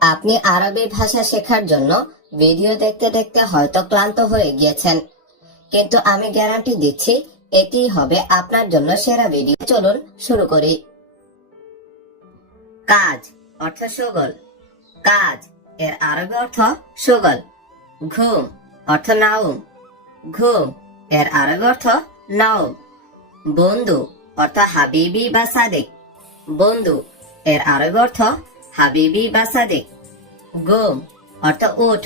আপনি আরবি ভাষা শেখার জন্য ভিডিও দেখতে দেখতে হয়তো ক্লান্ত হয়ে গিয়েছেন। কিন্তু আমি গ্যারান্টি দিচ্ছি, এটি হবে আপনার জন্য সেরা ভিডিও। চলুন শুরু করি। কাজ অর্থ সুগল। কাজ এর আরবি অর্থ সুগল। ঘুম অর্থ নাউম ঘুম এর আরবি অর্থ নাউম বন্ধু অর্থ হাবিবি বা সাদিক। বন্ধু এর আরবি অর্থ হাবিবি বা সাদিক। গোম অর্থ উঠ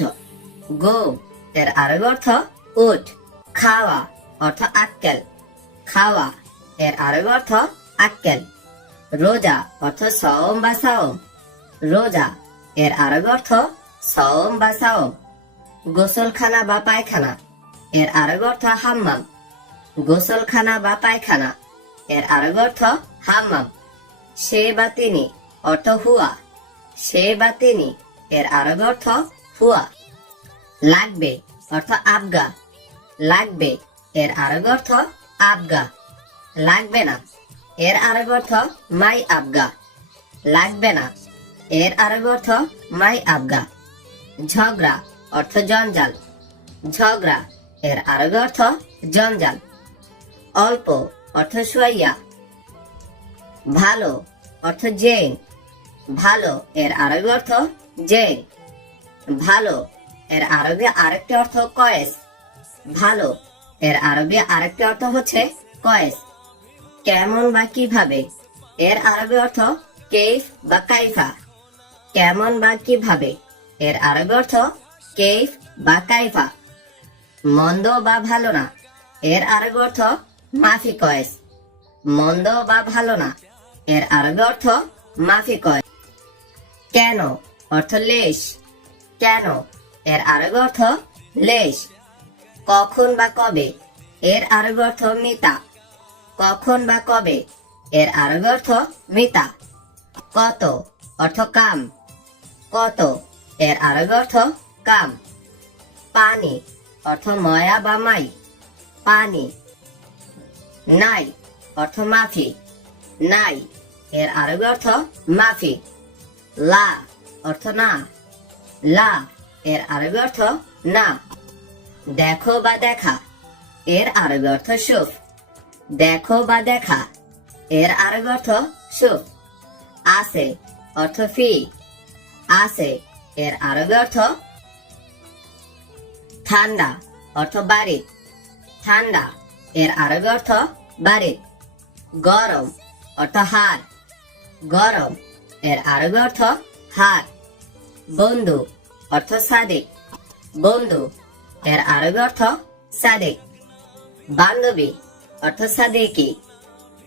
গোম এর আরবি অর্থ উঠ খাওয়া অর্থ আক্কেল। খাওয়া এর আরবি অর্থ আক্কেল। রোজা অর্থ সওম বা সাওম। রোজা এর আরবি অর্থ সওম বা সাওম। গোসলখানা বা পায়খানা এর আরবি অর্থ হাম্মাম। গোসলখানা বা পায়খানা এর আরবি অর্থ হাম্মাম। সে বা তিনি অর্থ হুয়া। সে বা তিনি, এর আরবি অর্থ হুয়া লাগবে অর্থ আবগা লাগবে, এর আরবি অর্থ আবগা লাগবে না, এর আরবি অর্থ মাই আবগা লাগবে না, এর আরবি অর্থ মাই আবগা ঝগড়া অর্থ জঞ্জাল। ঝগড়া, এর আরবি অর্থ জঞ্জাল। অল্প অর্থ সুয়াইয়া। ভালো অর্থ জেন ভালো, এর আরবি অর্থ জেন ভালো, এর আরবি আরেকটি অর্থ কয়েস। ভালো, এর আরবি আরেকটি অর্থ হচ্ছে কয়েস। কেমন বা কীভাবে? এর আরবি অর্থ কেফ বা কাইফা। কেমন বা কীভাবে? এর আরবি অর্থ কেফ বা কাইফা। মন্দ বা ভালো না। এর আরবি অর্থ মাফি কয়েস। মন্দ বা ভালো না। এর আরবি অর্থ মাফি কয়েস। কেন? অর্থ লেশ। কেন? এর আরবি অর্থ লেশ। কখন বা কবে? এর আরবি অর্থ মিতা। কখন বা কবে? এর আরবি অর্থ মিতা। কত? অর্থ কাম। কত? এর আরবি অর্থ কাম। পানি। অর্থ ময়া বা মাই। পানি। নাই। অর্থ মাফি। নাই। এর আরবি অর্থ মাফি। লা অর্থ না। লা এর আরবি অর্থ না। দেখো বা দেখা, এর আরবি অর্থ সুফ। দেখো বা দেখা, এর আরবি অর্থ সুফ। আছে অর্থ ফি। আছে এর আরবি অর্থ ঠান্ডা, অর্থ বাড়ি। ঠান্ডা, এর আরবি অর্থ বাড়ি। গরম, অর্থ হার। গরম এর আরবি অর্থ হার, বন্ধু, অর্থ সাদিক। বন্ধু, এর আরবি অর্থ সাদিক। বান্ধবী, অর্থ সাদেকি।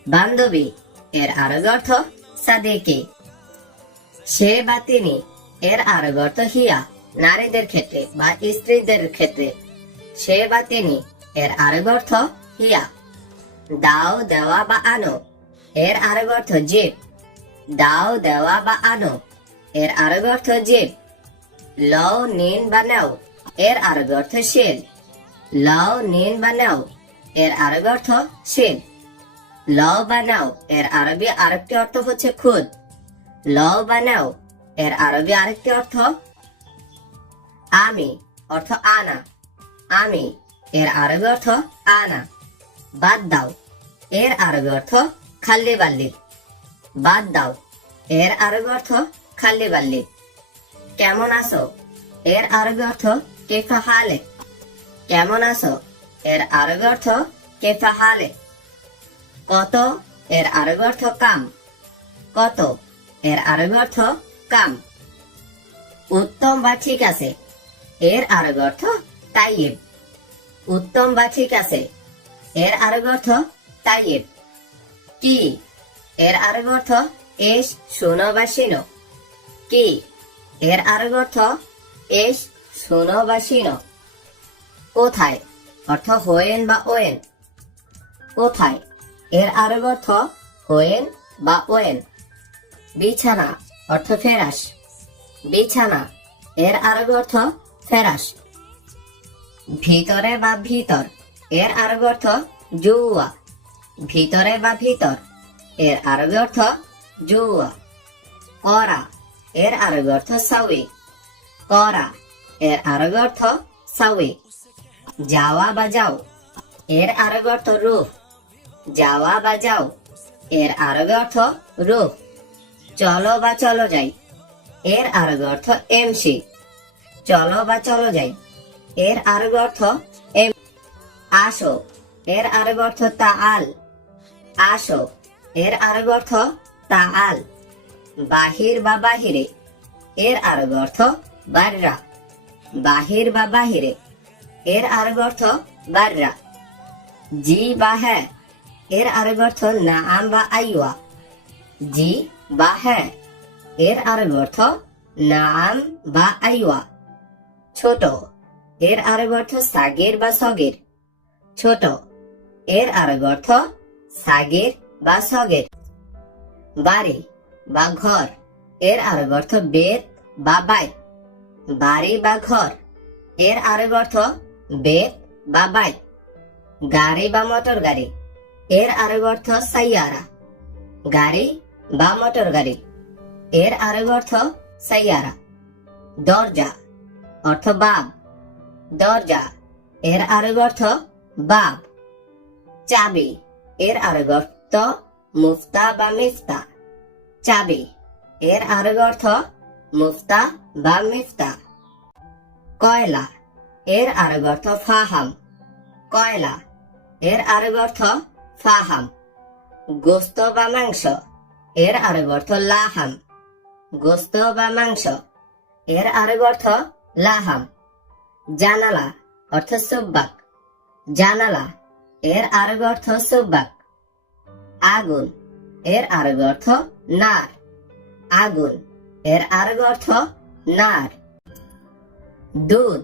বান্ধবী, এর আরবি অর্থ সাদেকি। সে বা তিনি, এর আরবি অর্থ হিয়া, নারীদের ক্ষেত্রে বা স্ত্রীদের ক্ষেত্রে। সে বা তিনি, এর আরবি অর্থ হিয়া। দাও, দেওয়া বা আনো, এর আরবি অর্থ জিপ দাও দেওয়া বা আনো। এর আরবি অর্থ জিপ লও, নিন বা নাও। এর আরবি অর্থ শেল লও, নিন বা নাও। এর আরবি অর্থ শেল লও বা নাও। এর আরবি আরেকটি অর্থ হচ্ছে খুদ। লও বা নাও। এর আরবি আরেকটি অর্থ আমি, অর্থ আনা। আমি, এর আরবি অর্থ আনা। বাদ দাও। এর আরবি অর্থ খাল্লি বাল্লি। বাদ দাও। এর আরবি অর্থ খাল্লি বাল্লি কেমন আছো? এর আরবি অর্থ কেফা হালে। কেমন আছো? এর আরবি অর্থ কেফা হালে। কত? এর আরবি অর্থ কাম। কত? এর আরবি অর্থ কাম। উত্তম বা ঠিক আছে। এর আরবি অর্থ তাইয়েব। উত্তম বা ঠিক আছে। এর আরবি অর্থ তাইয়েব। কি? এর আরবি অর্থ এস শোনো বা শিনো। কি? এর আরবি অর্থ এস শোনো বা শিনো। কোথায়? অর্থ হোয়েন বা ওয়েন। কোথায়? এর আরবি অর্থ হোয়েন বা ওয়েন। বিছানা, অর্থ ফেরাস। বিছানা, এর আরবি অর্থ ফেরাস। ভিতরে বা ভিতর, এর আরবি অর্থ জুয়া। ভিতরে বা ভিতর। এর আরবি অর্থ জুয়া। করা, এর আরবি অর্থ সাউই করা, এর আরবি অর্থ সাউই যাওয়া বা যাও, এর আরবি অর্থ রূপ যাওয়া বা যাও, এর আরবি অর্থ রূপ চলো বা চলো যাই, এর আরবি অর্থ এমসি। চলো বা চলো যাই, এর আরবি অর্থ এম আসো, এর আরবি অর্থ তাআল। আসো এর আরবি অর্থ তাআল বাহির বা বাহিরে। এর আরবি অর্থ বাররা। বাহির বা বাহিরে। এর আরবি অর্থ বাররা। জি বা হ্যাঁ। এর আরবি অর্থ নাআম বা আইওয়া জি বা হ্যাঁ। এর আরবি অর্থ নাআম বা আইওয়া ছোট। এর আরবি অর্থ সাগির বা সগির। ছোট। এর আরবি অর্থ সাগির বা সগির বাড়ি বা ঘর, এর আরবি অর্থ বেদ বা বাইত বাড়ি বা ঘর, এর আরবি অর্থ বেদ বা বাইত গাড়ি বা মোটর গাড়ি, এর আরবি অর্থ সাইয়ারা। গাড়ি বা মোটর গাড়ি, এর আরবি অর্থ সাইয়ারা। দরজা, অর্থ বাব। দরজা, এর আরবি অর্থ বাব। চাবি, এর আরবি অর্থ মুফতা বা মিফতা। চাবি। এর আরবি অর্থ মুফতা বা মিফতা। কয়লা। এর আরবি অর্থ ফাহাম। কয়লা। এর আরবি অর্থ ফাহাম। গোস্ত বা মাংস। এর আরবি অর্থ লাহাম। গোস্ত বা মাংস। এর আরবি অর্থ লাহাম। জানালা অর্থ সুব্বাক। জানালা। এর আরবি অর্থ সুব্বাক। আগুন। এর আরবি অর্থ নার। আগুন। এর আরবি অর্থ নার। দুধ।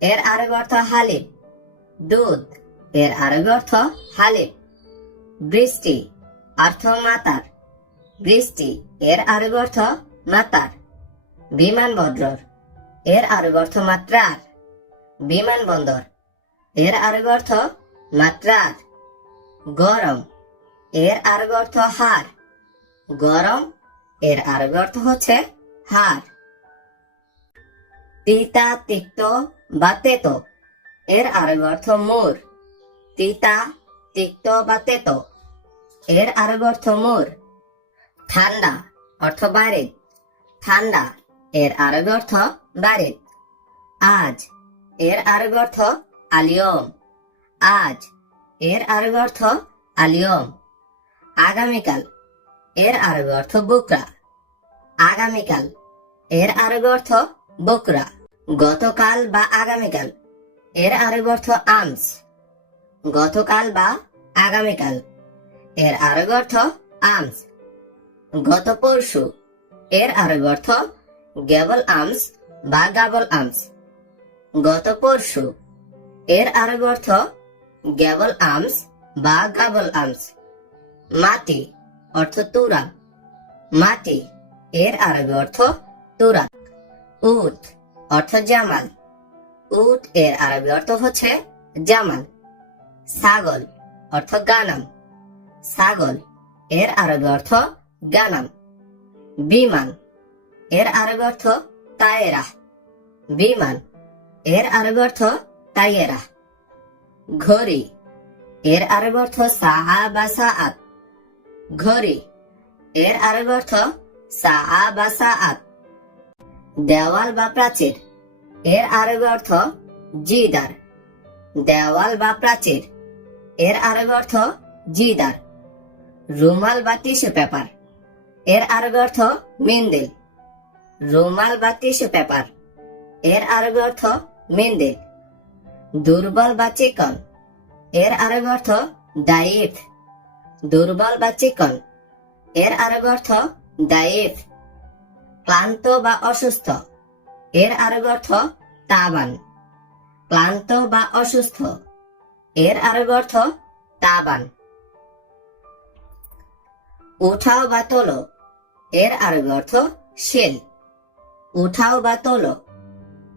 এর আরবি অর্থ হালিব দুধ। এর আরবি অর্থ হালিব বৃষ্টি। অর্থ মাতার বৃষ্টি। এর আরবি অর্থ মাতার বিমানবন্দর এর আরবি অর্থ মাত্রার। বিমানবন্দর এর আরবি অর্থ মাত্রার। গরম। এর আরবি অর্থ হার। গরম, এর আরবি অর্থ হচ্ছে হার। তিতা, তিক্ত বা তেতো, এর আরবি অর্থ মোর। তিতা, তিক্ত বা তেতো, এর আরবি অর্থ মোর। ঠান্ডা অর্থ বারিদ ঠান্ডা, এর আরবি অর্থ বারিদ আজ, এর আরবি অর্থ আলিয়ম। আজ, এর আরবি অর্থ আলিয়ম। আগামীকাল এর আরবি অর্থ বুকরা। আগামীকাল এর আরবি অর্থ বকরা। গতকাল বা আগামীকাল এর আরবি অর্থ আমস। গতকাল বা আগামীকাল এর আরবি অর্থ আমস। গত পরশু এর আরবি অর্থ গেবল আমস বা গাবল আমস। গত পরশু এর আরবি অর্থ গেবল আমস বা গাবল আমস। মাটি অর্থ তুরা মাটি এর আরবি অর্থ তুরা উট অর্থ জামাল। উট এর আরবি অর্থ হচ্ছে জামাল। ছাগল অর্থ গানাম। ছাগল এর আরবি অর্থ গানাম। বিমান এর আরবি অর্থ তায়েরা। বিমান এর আরবি অর্থ তাইয়েরা ঘড়ি এর আরবি অর্থ সাহা বা সাআত ঘড়ি। এর আরবি অর্থ সাহা বা সাআত। দেওয়াল বা প্রাচীর। এর আরবি অর্থ জিদার। দেওয়াল বা প্রাচীর। এর আরবি অর্থ জিদার। রুমাল বা টিস্যু পেপার। এর আরবি অর্থ মিন্দিল। রুমাল বা টিস্যু পেপার। এর আরবি অর্থ মিন্দিল। দুর্বল বা চিকন। এর আরবি অর্থ দাইফ। দুর্বল বা চিকন। এর আরবি অর্থ দাইফ ক্লান্ত বা অসুস্থ। এর আরবি অর্থ তাবান, ক্লান্ত বা অসুস্থ। এর আরবি অর্থ তাবান। উঠাও বা তোলো, এর আরবি অর্থ শিল। উঠাও বা তোলো,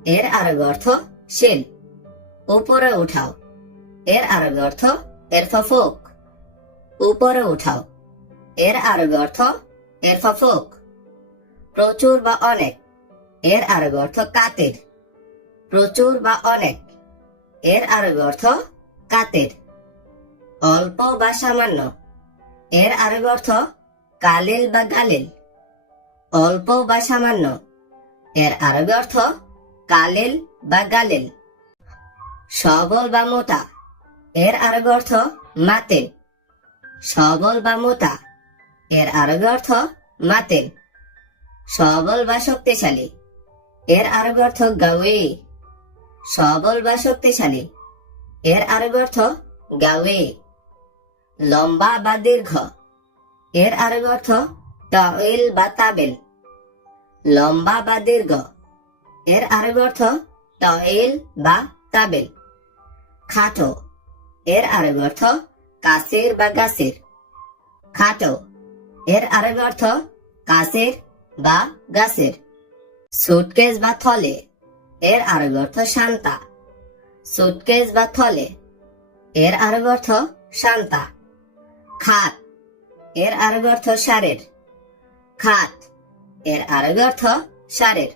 এর আরবি অর্থ শিল। উপরে উঠাও, এর আরবি অর্থ এরফাফুক উপরে উঠাও। এর আরবি অর্থ এরফাফুক। প্রচুর বা অনেক। এর আরবি অর্থ কাতের। প্রচুর বা অনেক। এর আরবি অর্থ কাতের। অল্প বা সামান্য। এর আরবি অর্থ কালিল বা গালিল। অল্প বা সামান্য। এর আরবি অর্থ কালিল বা গালিল। সবল বা মোটা। এর আরবি অর্থ মাতেন সবল বা মোটা, এর আরবি অর্থ মাতেন সবল বা শক্তিশালী, এর আরবি অর্থ গাওয়ে সবল বা শক্তিশালী, এর আরবি অর্থ গাওয়ে লম্বা বা দীর্ঘ, এর আরবি অর্থ টাইল বা তাবেল। লম্বা বা দীর্ঘ, এর আরবি অর্থ টাইল বা তাবেল। খাটো, এর আরবি অর্থ কাসির বা গাছের খাটো, এর আরবি অর্থ কাসির বা গাছের। সুটকেস বা থলে, এর আরবি অর্থ শান্তা। সুটকেস বা থলে, এর আরবি অর্থ শান্তা। খাত, এর আরবি অর্থ সারের। খাত, এর আরবি অর্থ সারের।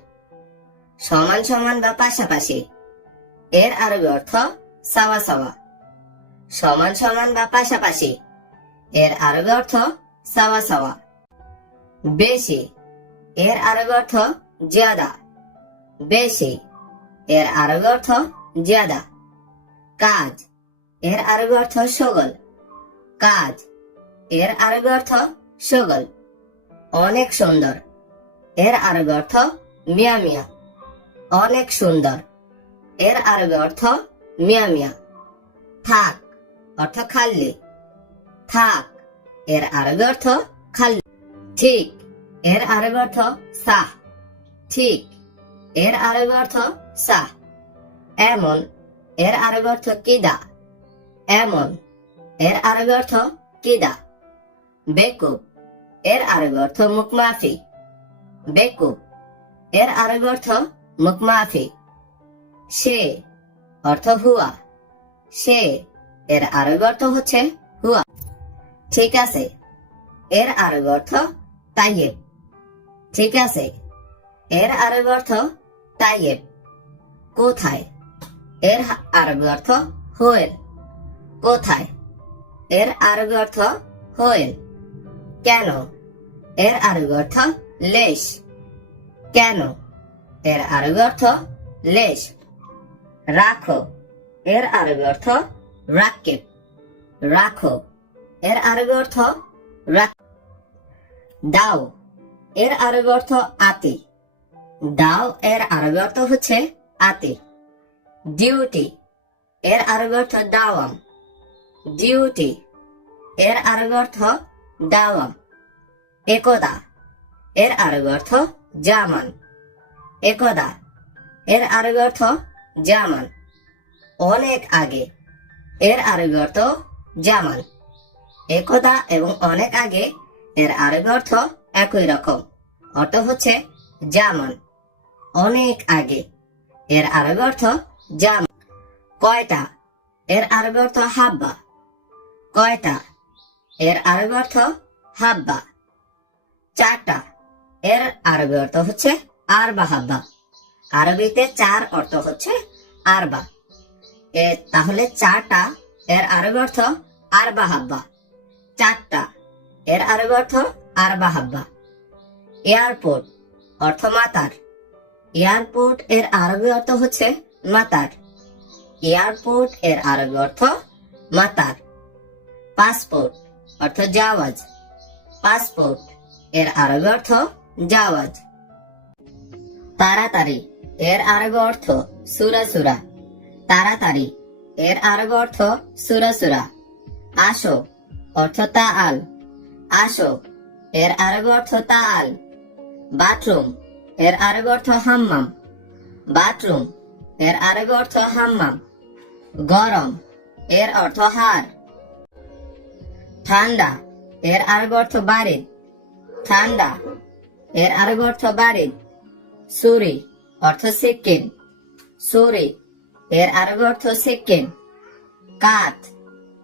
সমান সমান বা পাশাপাশি, এর আরবি অর্থ সাওয়া সাওয়া। সমান সমান বা পাশাপাশি। এর আরবি অর্থ সাওয়া সাওয়া। বেশি। এর আরবি অর্থ জিয়াদা। বেশি। এর আরবি অর্থ জিয়াদা। কাজ। এর আরবি অর্থ সগল। কাজ। এর আরবি অর্থ সগল। অনেক সুন্দর। এর আরবি অর্থ মিয়া মিয়া। অনেক সুন্দর। এর আরবি অর্থ মিয়া মিয়া। থাক। অর্থ খাল্লি। থাক, এর আরবি অর্থ খাল্লি। ঠিক, এর আরবি অর্থ সাহ। ঠিক, এর আরবি অর্থ সাহ। এমন, এর আরবি অর্থ কিদা। এমন, এর আরবি অর্থ কিদা। বেকুব, এর আরবি অর্থ মুখমাফি। বেকুব, এর আরবি অর্থ মুখমাফি। সে, অর্থ হুয়া। সে এর আরবি অর্থ হচ্ছে হুয়া। ঠিক আছে। এর আরবি অর্থ তাইয়েব। ঠিক আছে। এর আরবি অর্থ তাইয়েব। কোথায়? এর আরবি অর্থ হোয়েন কোথায়? এর আরবি অর্থ হোয়েন কেন? এর আরবি অর্থ লেশ। কেন? এর আরবি অর্থ লেশ। রাখো। এর আরবি অর্থ রাকিব রাখো। এর আরবি অর্থ দাও। এর আরবি অর্থ আতি। দাও এর আরবি অর্থ হচ্ছে আতি। ডিউটি, এর আরবি অর্থ দাওয়াম। ডিউটি, এর আরবি অর্থ দাওয়াম। একদা, এর আরবি অর্থ জামান। একদা, এর আরবি অর্থ জামান। অনেক আগে এর আরবি অর্থ জামান একদা এবং অনেক আগে এর আরবি অর্থ একই রকম। অর্থ হচ্ছে জামান অনেক আগে এর আরবি অর্থ জামান কয়টা? এর আরবি অর্থ হাব্বা। কয়টা? এর আরবি অর্থ হাব্বা। চারটা। এর আরবি অর্থ হচ্ছে আরবা হাব্বা। আরবিতে চার অর্থ হচ্ছে আরবা। তাহলে চারটা, এর আরবি অর্থ আরবা হাব্বা। চারটা, এর আরবি অর্থ আরবা হাব্বা। এয়ারপোর্ট, অর্থ মাতার। এয়ারপোর্ট, এর আরবি অর্থ হচ্ছে মাতার। এয়ারপোর্ট, এর আরবি অর্থ মাতার। পাসপোর্ট, অর্থ জাওয়াজ। পাসপোর্ট, এর আরবি অর্থ জাওয়াজ। তাড়াতাড়ি, এর আরবি অর্থ সুরা সুরা। তাড়াতাড়ি। এর আরবি অর্থ সুরা সুরা। আসো, অর্থ তা আল আসো, এর আরবি অর্থ তা আল বাথরুম, এর আরবি অর্থ হাম্মাম। বাথরুম, এর আরবি অর্থ হাম্মাম। গরম, এর অর্থ হার। ঠান্ডা, এর আরবি অর্থ বারিদ। ঠান্ডা, এর আরবি অর্থ বারিদ। সুরি, অর্থ সিকিম সুরি এর আরবি অর্থ সিকিম কাত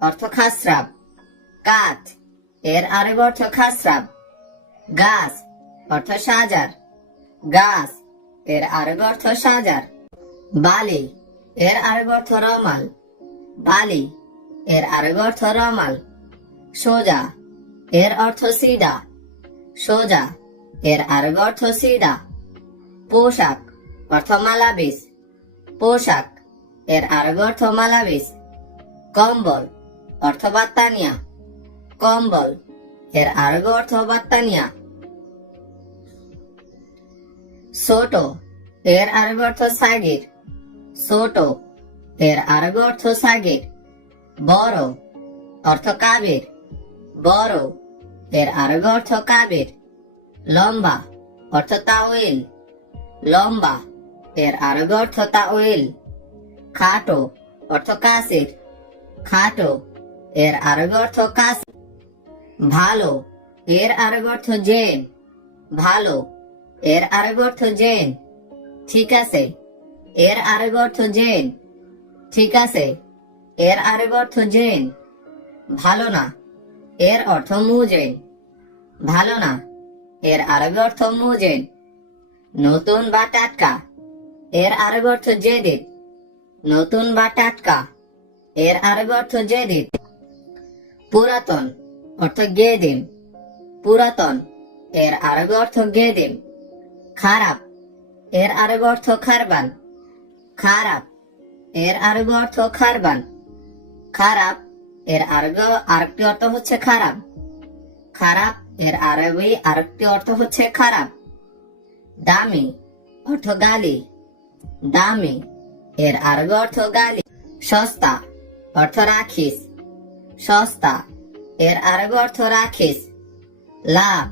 অর্থ খাসরাব। কাত এর আরবি অর্থ খাসরাব। গাছ অর্থ সাজার। গাছ এর আরেক অর্থ সাজার। বালি এর আরেক অর্থ রমাল। বালি এর আরেক অর্থ রমাল। সোজা এর অর্থ সিধা সোজা এর আরেক অর্থ সিধা পোশাক অর্থ মালাবিস। পোশাক এর আরেক অর্থ মালাবিস। কম্বল, অর্থ বাত্তানিয়া। কম্বল, এর আরেক অর্থ বাত্তানিয়া। ছোট এর আরেক অর্থ সাগির। ছোট এর আরেক অর্থ সাগির। বড়, অর্থ কাবের। বড়, এর আরেক অর্থ কাবের। লম্বা, অর্থ তাওয়েল। লম্বা, এর আরেক অর্থ তাওয়েল। খাটো অর্থ কাসির। খাটো, এর আরেক অর্থ কাস ভালো, এর আরেক অর্থ জেন। ভালো, এর আরেক অর্থ জেন। ঠিক আছে, এর আরেক অর্থ জেন। ঠিক আছে, এর আরেক অর্থ জেন। ভালো না, এর অর্থ মুজেন। ভালো না, এর আরেক অর্থ মুজেন। নতুন বা টাটকা, এর আরেক অর্থ জেদিত নতুন বা টাটকা। এর আরেক অর্থ জেদিত পুরাতন অর্থ গেদিম। পুরাতন, এর আরেক অর্থ গেদিম। খারাপ, এর আরেক অর্থ খারবান। খারাপ, এর আরেক অর্থ খারবান। খারাপ, এর আরেক আরেকটি অর্থ হচ্ছে খারাপ। খারাপ, এর আরবি, আরেকটি অর্থ হচ্ছে খারাপ। দামি অর্থ গালি। দামি এর আরবি অর্থ গালি। সস্তা অর্থ রাখিস। সস্তা এর আরবি অর্থ রাখিস। লাভ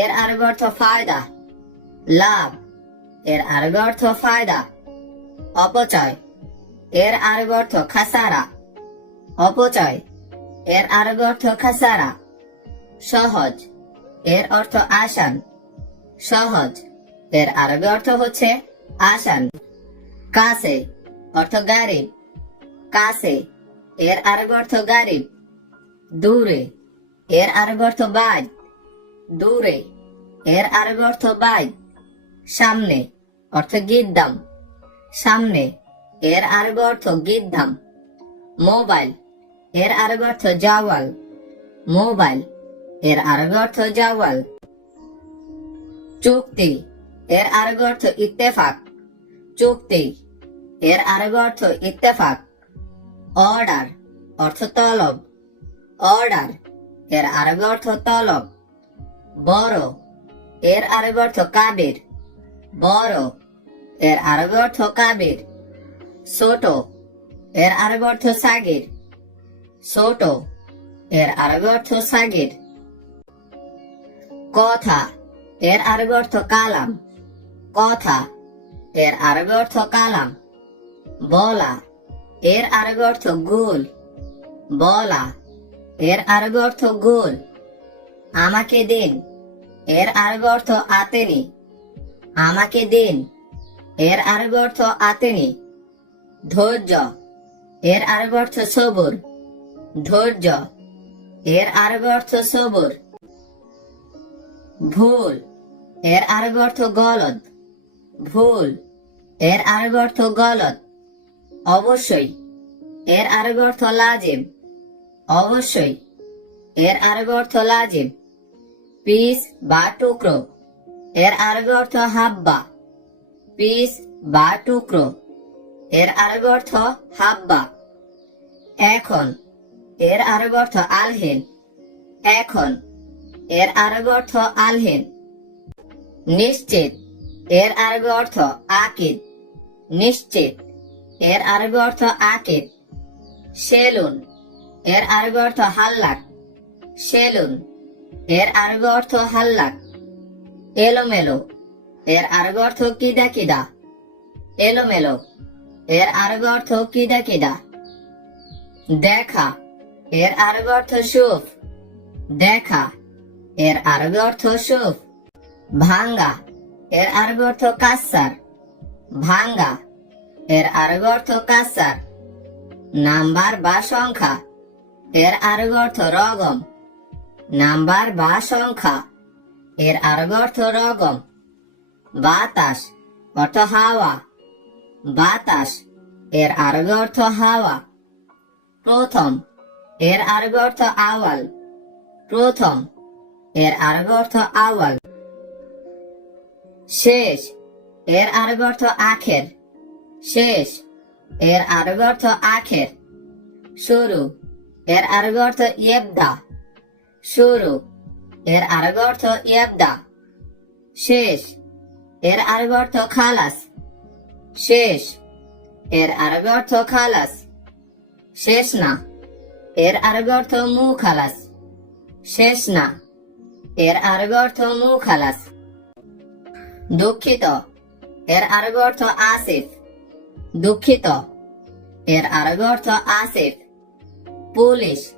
এর আরবি অর্থ ফায়দা। লাভ এর আরবি অর্থ ফায়দা। অপচয় এর আরবি অর্থ খাসারা। অপচয় এর আরবি অর্থ খাসারা। সহজ এর অর্থ আসান। সহজ এর আরবি অর্থ হচ্ছে আসান। কাছে, অর্থ গারিব কাছে, এর আরবি অর্থ গারিব দূরে, এর আরবি অর্থ বাজ দূরে, এর আরবি অর্থ বাজ সামনে, অর্থ গিদ্দাম সামনে, এর আরবি অর্থ গিদ্দাম মোবাইল, এর আরবি অর্থ জাওয়াল। মোবাইল, এর আরবি অর্থ জাওয়াল। চুক্তি, এর আরবি অর্থ ইত্তেফাক। চুক্তি এর আরবি অর্থ ইত্তেফাক, অর্ডার, অর্থ তলব। অর্ডার, এর আরবি অর্থ তলব। বড়, এর আরবি অর্থ কাবির। বড়, এর আরবি অর্থ কাবির। ছোট, এর আরবি অর্থ সাগির। ছোট, এর আরবি অর্থ সাগির। কথা, এর আরবি অর্থ কালাম। কথা, এর আরবি অর্থ কালাম। বলা, এর আরবি অর্থ গোল। বলা, এর আরবি অর্থ গোল। আমাকে দিন, এর আরবি অর্থ আতেনি। আমাকে দিন, এর আরবি অর্থ আতেনি। ধৈর্য, এর আরবি অর্থ সবুর। ধৈর্য, এর আরবি অর্থ সবুর। ভুল, এর আরবি অর্থ গলত ভুল, এর আরবি অর্থ গলত অবশ্যই। এর আরবি অর্থ লাজিম। অবশ্যই। এর আরবি অর্থ লাজিম। পিস বা টুকরো। এর আরবি অর্থ হাব্বা। পিস বা টুকরো। এর আরবি অর্থ হাব্বা। এখন। এর আরবি অর্থ আলহেন এখন। এর আরবি অর্থ আলহেন নিশ্চিত। এর আরবি অর্থ আকিদ। নিশ্চিত। এর আরবি অর্থ আকিদ সেলুনের আরবি অর্থ হাল্লাক সেলুনের আরবি অর্থ হাল্লাক, এলোমেলো। এর আরবি অর্থ কিদা কিদা, এলোমেলো। এর আরবি অর্থ কিদা কিদা, দেখা। এর আরবি অর্থ সুফ, দেখা। এর আরবি অর্থ সুফ, ভাঙ্গা। এর আরবি অর্থ কাসার, ভাঙ্গা। এর আরবি অর্থ কাসার। নাম্বার বা সংখ্যা। এর আরবি অর্থ রগম। নাম্বার বা সংখ্যা। এর আরবি অর্থ রগম। বাতাস অর্থ হাওয়া। বাতাস, এর আরবি অর্থ হাওয়া। প্রথম, এর আরবি অর্থ আওয়াল। প্রথম, এর আরবি অর্থ আওয়াল। শেষ, এর আরবি অর্থ আখের। শেষ। এর আরবি অর্থ আখের। শুরু। এর আরবি অর্থ ইয়েবদা শুরু। এর আরবি অর্থ ইয়েবদা শেষ। এর আরবি অর্থ খালাস। শেষ। এর আরবি অর্থ খালাস। শেষ না। এর আরবি অর্থ মু খালাস শেষ না। এর আরবি অর্থ মু খালাস দুঃখিত। এর আরবি অর্থ আসিফ। দুঃখিত। এর আরবি অর্থ আসিফ। পুলিশ।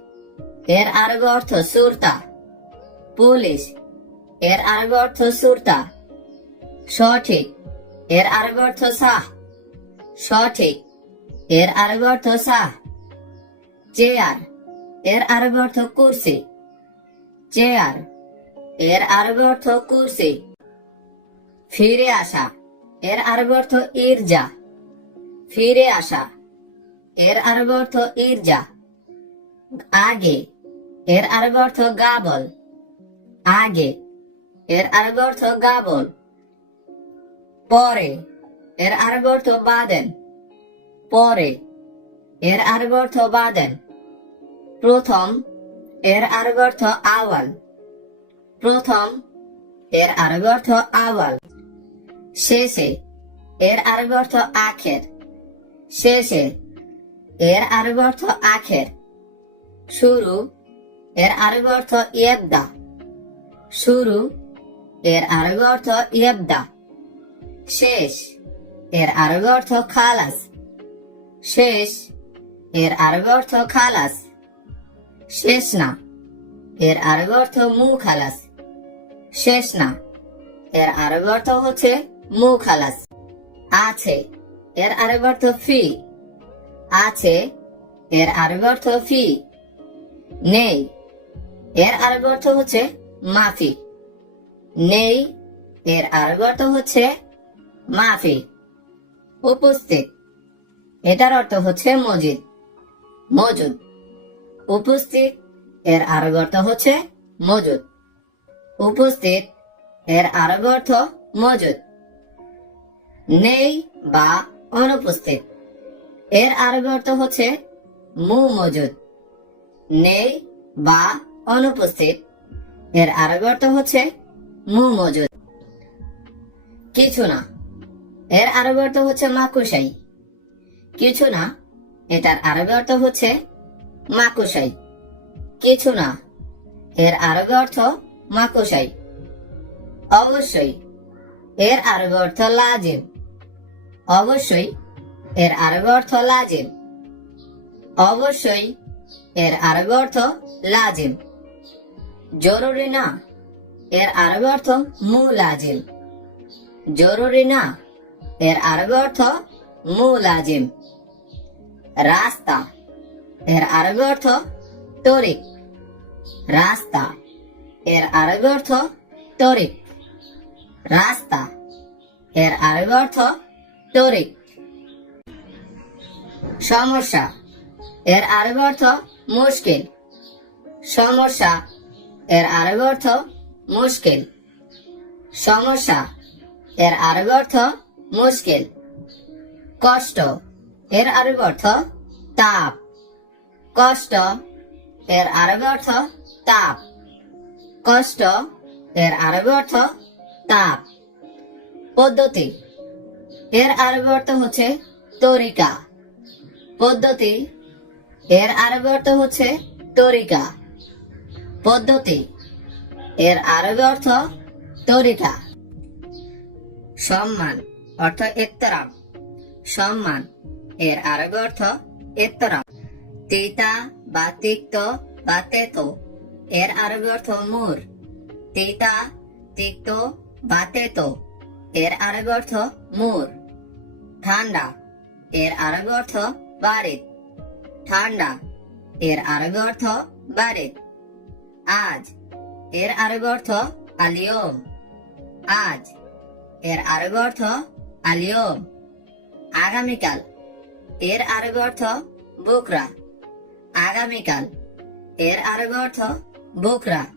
এর আরবি অর্থ সুরতা। পুলিশ। এর আরবি অর্থ সুরতা। সঠিক। এর আরবি অর্থ সাহ। সঠিক। এর আরবি অর্থ সাহ। চেয়ার। এর আরবি অর্থ কুর্সি। চেয়ার। এর আরবি অর্থ কুর্সি। ফিরে আসা। এর আরবি অর্থ ইরজা। ফিরে আসা। এর আরবি অর্থ ইরজা। আগে, এর আরবি অর্থ গাবল। আগে, এর আরবি অর্থ গাবল। পরে, এর আরবি অর্থ বাদেন। পরে, এর আরবি অর্থ বাদেন। প্রথম, এর আরবি অর্থ আওয়াল। প্রথম, এর আরবি অর্থ আওয়াল। শেষে, এর আরবি অর্থ আখের। শেষে, এর আরবি অর্থ আখের। শুরু, এর আরবি অর্থ ইয়েবদা। শুরু, এর আরবি অর্থ ইয়েবদা। শেষ, এর আরবি অর্থ খালাস। শেষ, এর আরবি অর্থ খালাস। শেষ না, এর আরবি অর্থ মু খালাস শেষ না, এর আরবি অর্থ হচ্ছে মু খালাস আছে। এর আরবি অর্থ ফি। আছে, এর আরবি অর্থ ফি। নেই, এর আরবি অর্থ হচ্ছে মাফি। নেই, এর আরবি অর্থ হচ্ছে মাফি। উপস্থিত, এটার অর্থ হচ্ছে মজিদ। মজুদ, উপস্থিত, এর আরবি অর্থ হচ্ছে মজুদ। উপস্থিত, এর আরবি অর্থ মজুদ। নেই বা অনুপস্থিত। এর আরবি অর্থ হচ্ছে মু মজুদ নেই বা অনুপস্থিত। এর আরবি অর্থ হচ্ছে মু মজুদ কিছু না। এর আরবি অর্থ হচ্ছে মাকুসাই কিছু না। এটার আরবি অর্থ হচ্ছে মাকুসাই কিছু না। এর আরবি অর্থ মাকুসাই অবশ্যই। এর আরবি অর্থ লাজিম। অবশ্যই এর আরবি অর্থ লাজিম। অবশ্যই এর আরবি অর্থ লাজিম। জরুরি না, এর আরবি অর্থ মু লাজিম জরুরি না, এর আরবি অর্থ মু লাজিম রাস্তা, এর আরবি অর্থ তরিক। রাস্তা, এর আরবি অর্থ তরিক। রাস্তা, এর আরবি অর্থ তরিক সমস্যা। এর আরবি অর্থ মুশকিল। সমস্যা। এর আরবি অর্থ মুশকিল। সমস্যা। এর আরবি অর্থ মুশকিল। কষ্ট। এর আরবি অর্থ তাপ। কষ্ট। এর আরবি অর্থ তাপ। কষ্ট। এর আরবি অর্থ তাপ। পদ্ধতি। এর আরবি অর্থ হচ্ছে তরিকা। পদ্ধতি, এর আরবি অর্থ হচ্ছে তরিকা। পদ্ধতি, এর আরবি অর্থ তরিকা। সম্মান, অর্থ এত্তরাম সম্মান, এর আরবি অর্থ এত্তরাম তিতা, বা তিক্ত, বা তেত। এর আরবি অর্থ মুর। তিতা, তিক্ত, বা তেতো। এর আরবি অর্থ মুর। ঠান্ডা, এর আরবি অর্থ বারিদ ঠান্ডা, এর আরবি অর্থ বারিদ আজ, এর আরবি অর্থ আলিয়ম। আজ, এর আরবি অর্থ আলিয়ম। আগামীকাল, এর আরবি অর্থ বুকরা। আগামীকাল, এর আরবি অর্থ বুকরা।